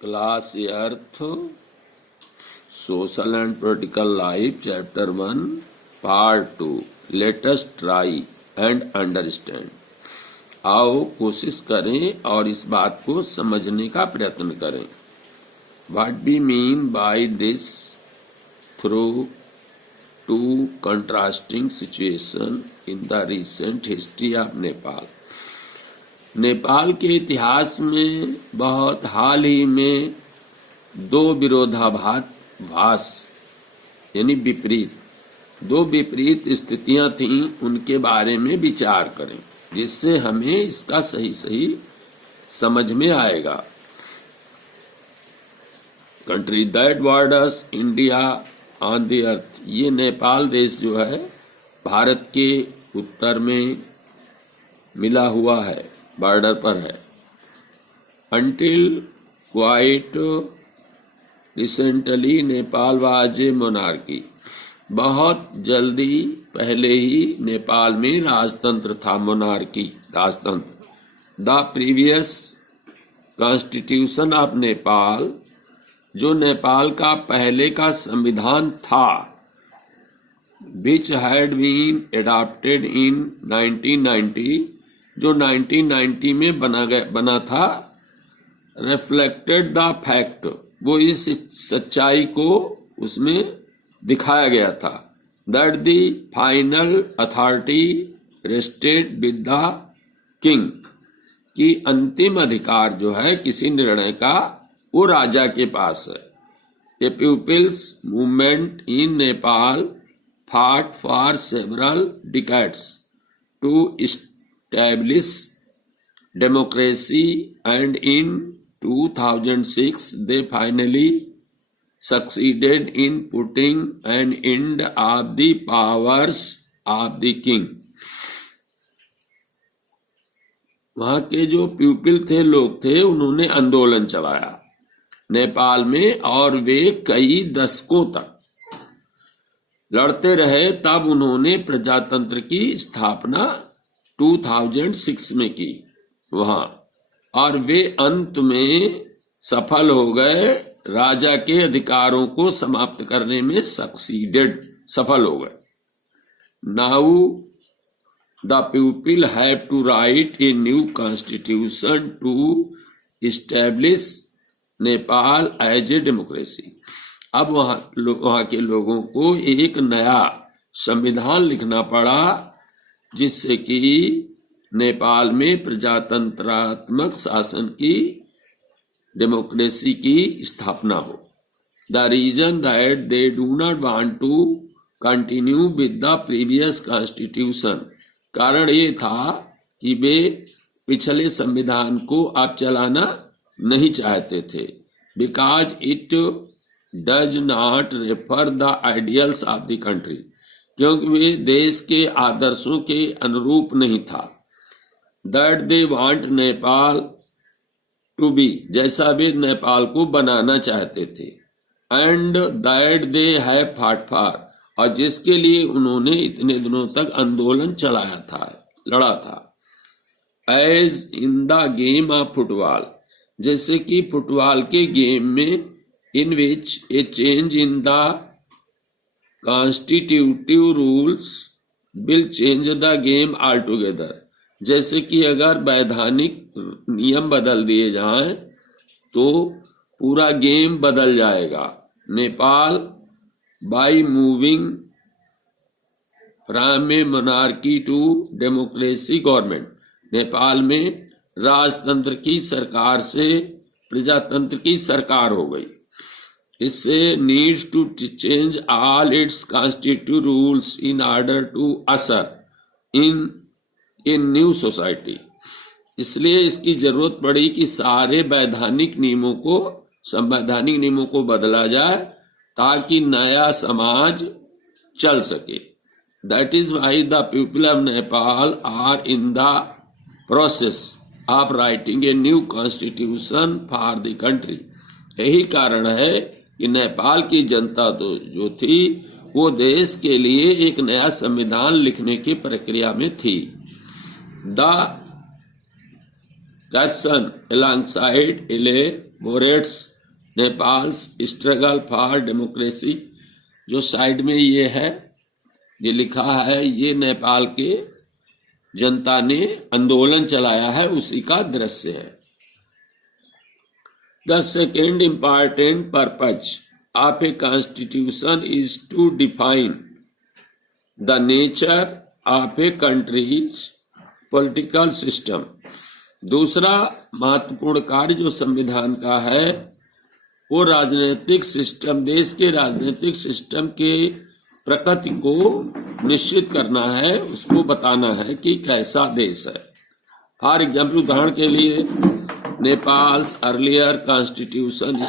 Class earth social and political life chapter 1 part 2 let us try and understand. आओ कोशिश करें और इस बात को समझने का प्रयत्न करें। What we mean by this through two contrasting situation in the recent history of Nepal. Nepal के इतिहास में बहुत हाल ही में दो विरोधाभास यानी दो विपरीत स्थितियां थीं, उनके बारे में विचार करें जिससे हमें इसका सही समझ में आएगा। Country that borders India on the earth, ये नेपाल देश जो है भारत के उत्तर में मिला हुआ है, बॉर्डर पर है। Until quite recently Nepal was a monarchy, बहुत जल्दी पहले ही नेपाल में राजतंत्र था, मोनार्की राजतंत्र। The previous constitution of Nepal, जो नेपाल का पहले का संविधान था, which had been adopted in 1990, जो 1990 में बना था, रिफ्लेक्टेड द फैक्ट, वो इस सच्चाई को उसमें दिखाया गया था, that the final authority rested with the king, कि अंतिम अधिकार जो है किसी निर्णय का वो राजा के पास है। A people's movement in Nepal fought for several decades to establish democracy, and in 2006 they finally succeeded in putting an end of the powers of the king। वहां के जो पीपल थे, लोग थे, उन्होंने आंदोलन चलाया नेपाल में और वे कई दशकों तक लड़ते रहे। तब उन्होंने प्रजातंत्र की स्थापना 2006 में की वहां, और वे अंत में सफल हो गए, राजा के अधिकारों को समाप्त करने में सफल हो गए। Now the people have to write a new constitution to establish Nepal as a democracy. अब वहां के लोगों को एक नया संविधान लिखना पड़ा जिससे कि नेपाल में प्रजातंत्रात्मक शासन की, डेमोक्रेसी की स्थापना हो। The reason that they do not want to continue with the previous constitution, कारण ये था कि वे पिछले संविधान को अब चलाना नहीं चाहते थे, because it does not refer the ideals of the country, क्योंकि वे देश के आदर्शों के अनुरूप नहीं था। That they want Nepal to be, जैसा वे नेपाल को बनाना चाहते थे। And that they have fought for, और जिसके लिए उन्होंने इतने दिनों तक आंदोलन चलाया था, लड़ा था। As in the game of football, जैसे कि फुटबॉल के गेम में, in which a change in the constitutive rules will change the game all together, जैसे कि अगर वैधानिक नियम बदल दिए जाएं तो पूरा गेम बदल जाएगा। Nepal by moving from a monarchy to democracy government, Nepal में राजतंत्र की सरकार से प्रजातंत्र की सरकार हो गई। इससे needs to change all its constitutive rules in order to usher in new society, इसलिए इसकी जरूरत पड़ी कि सारे संवैधानिक नियमों को बदला जाए ताकि नया समाज चल सके। That is why the people of Nepal are in the process of writing a new constitution for the country. यही कारण है कि नेपाल की जनता जो थी वो देश के लिए एक नया संविधान लिखने की प्रक्रिया में थी। The caption alongside elaborates Nepal's struggle for democracy। जो साइड में ये है, ये लिखा है, ये नेपाल के जनता ने आंदोलन चलाया है, उसी का दृश्य है। The second important purpose of a constitution is to define the nature of a country's political system। दूसरा महत्वपूर्ण कार्य जो संविधान का है वो राजनीतिक सिस्टम, देश के राजनीतिक सिस्टम के प्रकृति को निश्चित करना है, उसको बताना है कि कैसा देश है। फॉर एग्जाम्पल, उदाहरण के लिए, Nepal earlier constitution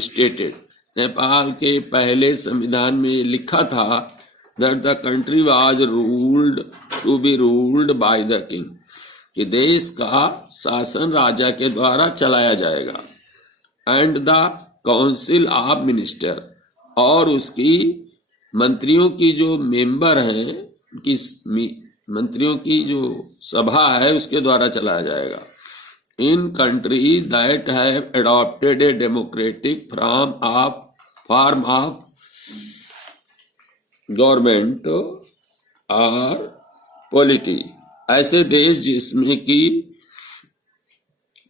stated, Nepal के पहले संविधान में लिखा था that the country was ruled to be ruled by the king, कि देश का शासन राजा के द्वारा चलाया जाएगा। And the council of minister, और उसकी मंत्रियों की जो मेंबर हैं, कि मंत्रियों की जो सभा है उसके द्वारा चलाया जाएगा। In country that have adopted a democratic form of government और पॉलिटी, ऐसे देश जिसमें कि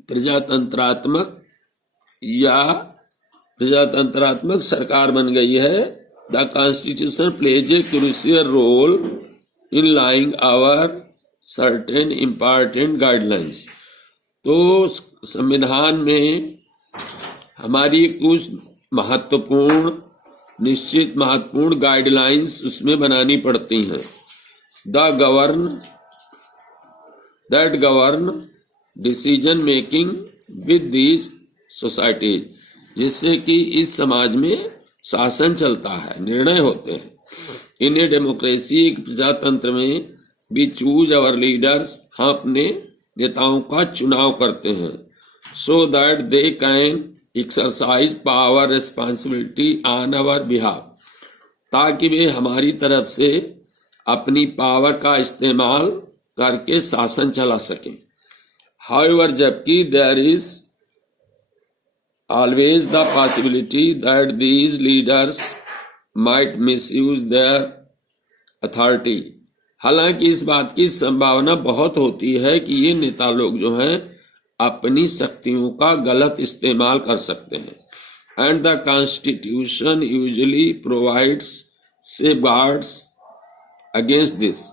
प्रजातंत्रात्मक सरकार बन गई है। The constitution plays a crucial role in laying our certain important guidelines. तो संविधान में हमारी कुछ महत्वपूर्ण गाइडलाइंस उसमें बनानी पड़ती हैं। That govern decision making with these societies, जिससे कि इस समाज में शासन चलता है, निर्णय होते हैं। इन ए डेमोक्रेसी, एक प्रजातंत्र में, वी चूज अवर लीडर्स, हम अपने नेताओं का चुनाव करते हैं। So that they can exercise power responsibility on our behalf, ताकि वे हमारी तरफ से अपनी पावर का इस्तेमाल करके शासन चला सकें। हाउएवर, जबकि there is always the possibility that these leaders might misuse their authority, हालांकि इस बात की संभावना बहुत होती है कि ये नेता लोग जो हैं अपनी शक्तियों का गलत इस्तेमाल कर सकते हैं। And the constitution usually provides safeguards against this,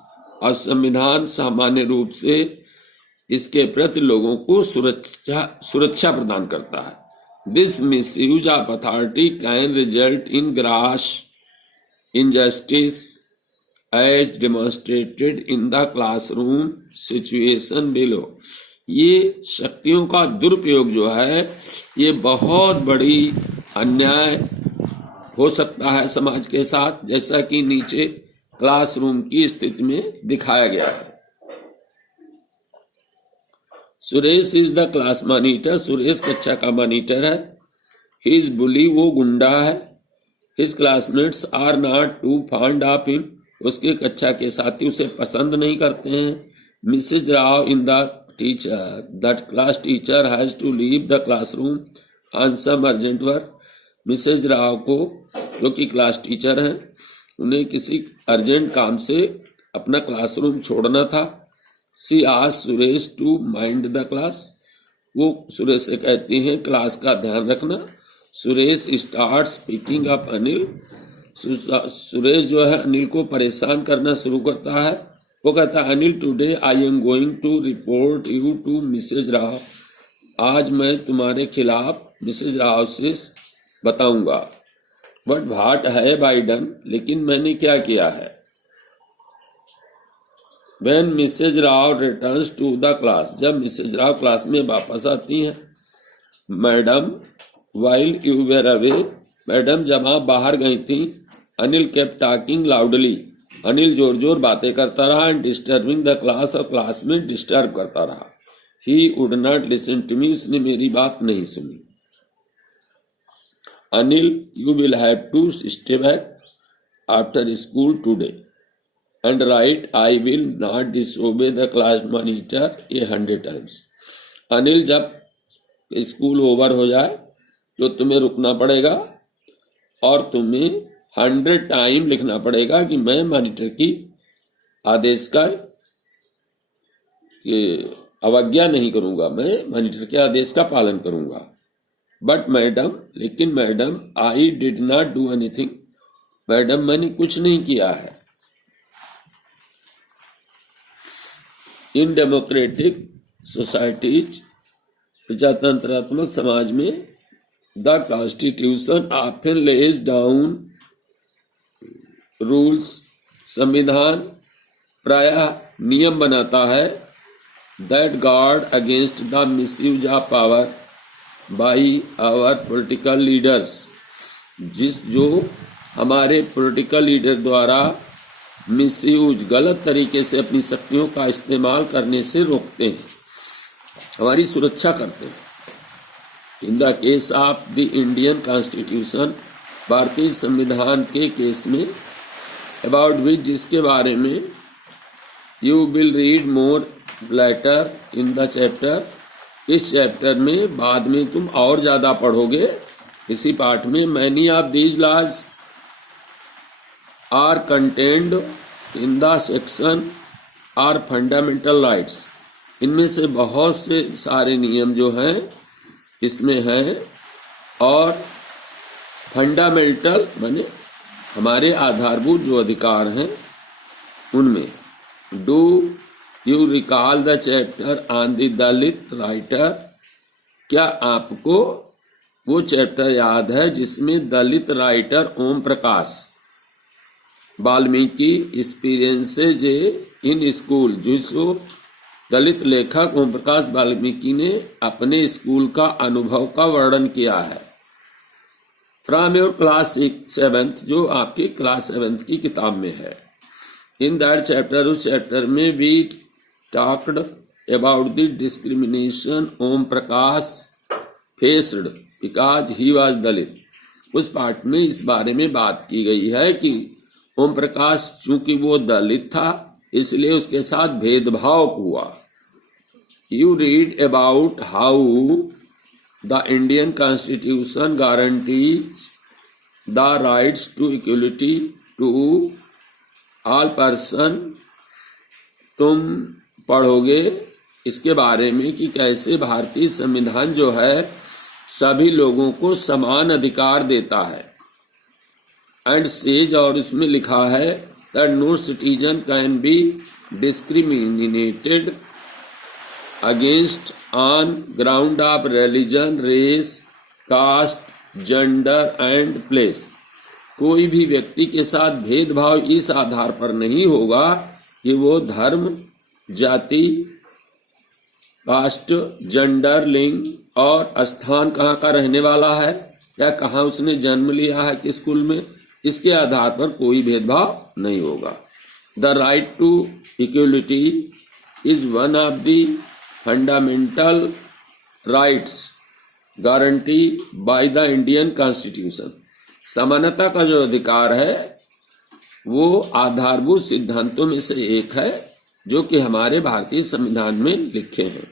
और संविधान सामान्य रूप से इसके प्रति लोगों को सुरक्षा प्रदान करता है। This misuse of authority can result in gross injustice as demonstrated in the classroom situation below। ये शक्तियों का दुरुपयोग जो है ये बहुत बड़ी अन्याय हो सकता है समाज के साथ, जैसा कि नीचे क्लासरूम की स्थिति में दिखाया गया है। Suresh is the class monitor, Suresh कक्षा का मॉनिटर है। ही इज बुली, वो गुंडा है। His classmates are not too fond of him, उसके कक्षा के साथी उसे पसंद नहीं करते हैं। Mrs Rao in the teacher, that class teacher has to leave the classroom on some urgent work, Mrs Rao को, जो कि क्लास टीचर हैं, उन्हें किसी अर्जेंट काम से अपना क्लासरूम छोड़ना था। She asked Suresh to mind the class, वो सुरेश से कहती हैं क्लास का ध्यान रखना। Suresh starts picking up Anil, Suresh जो है अनिल को परेशान करना शुरू करता है। वो कहता है Anil today I am going to report you to Mrs Rao, आज मैं तुम्हारे खिलाफ मिसेज राव से बताऊंगा। But what have I done, लेकिन मैंने क्या किया है। When Mrs Rao returns to the class, जब मिसेज राव क्लास में वापस आती हैं। Madam while you were away, madam जब आप बाहर गई थी। Anil kept talking loudly, Anil जोर जोर बातें करता रहा। एंड डिस्टर्बिंग द क्लास, और क्लास में डिस्टर्ब करता रहा। He would not listen to me, उसने मेरी बात नहीं सुनी। Anil you will have to stay back after school today and write I will not disobey the class monitor 100 times। Anil, जब स्कूल ओवर हो जाए तो तुम्हें रुकना पड़ेगा और तुम्हें 100 टाइम लिखना पड़ेगा कि मैं मॉनिटर की आदेश का अवज्ञा नहीं करूंगा, मैं मॉनिटर के आदेश का पालन करूंगा। बट मैडम, लेकिन madam, I did not do anything. Madam, मैंने कुछ नहीं किया है। इन डेमोक्रेटिक सोसाइटीज, प्रजातंत्रात्मक समाज में, the constitution often lays down rules, संविधान प्रायः नियम बनाता है, that guard against the misuse of power by our political leaders, जो हमारे पॉलिटिकल लीडर द्वारा मिसयूज, गलत तरीके से अपनी शक्तियों का इस्तेमाल करने से रोकते हैं, हमारी सुरक्षा करते हैं। In the case of the Indian constitution, भारतीय संविधान के केस में, अबाउट विच, जिसके बारे में you will read more later in the chapter, इस चैप्टर में बाद में तुम और ज्यादा पढ़ोगे, इसी पाठ में। Many of these laws are contained in the section are fundamental rights, इनमें से बहुत से सारे नियम जो हैं इसमें हैं, और फंडामेंटल माने हमारे आधारभूत जो अधिकार हैं उनमें। Do you recall the chapter on the Dalit writer, क्या आपको वो चैप्टर याद है जिसमें Dalit writer Om Prakash Valmiki experiences in school, जिसको दलित लेखक ओम प्रकाश वाल्मीकि ने अपने स्कूल का अनुभव का वर्णन किया है। फ्रॉम योर क्लास 7th, जो आपकी क्लास 7th की किताब में है। इन दैट चैप्टर, उस चैप्टर में we talked about the discrimination Om Prakash faced because he was Dalit. उस पाठ में इस बारे में बात की गई है कि ओम प्रकाश चूंकि वो दलित था इसलिए उसके साथ भेदभाव हुआ। You read about how the Indian constitution guarantees the rights to equality to all person. तुम पढ़ोगे इसके बारे में कि कैसे भारतीय संविधान जो है सभी लोगों को समान अधिकार देता है। एंड सेज, और इसमें लिखा है that no citizen can be discriminated against on ground of religion, race, caste, gender and place। कोई भी व्यक्ति के साथ भेदभाव इस आधार पर नहीं होगा कि वो धर्म, जाति, कास्ट, जेंडर, लिंग और स्थान कहाँ का रहने वाला है या कहाँ उसने जन्म लिया है, किस स्कूल में, इसके आधार पर कोई भेदभाव नहीं होगा। The right to equality is one of the fundamental rights guarantee by the Indian constitution. समानता का जो अधिकार है वो आधारभूत सिद्धांतों में से एक है जो कि हमारे भारतीय संविधान में लिखे हैं।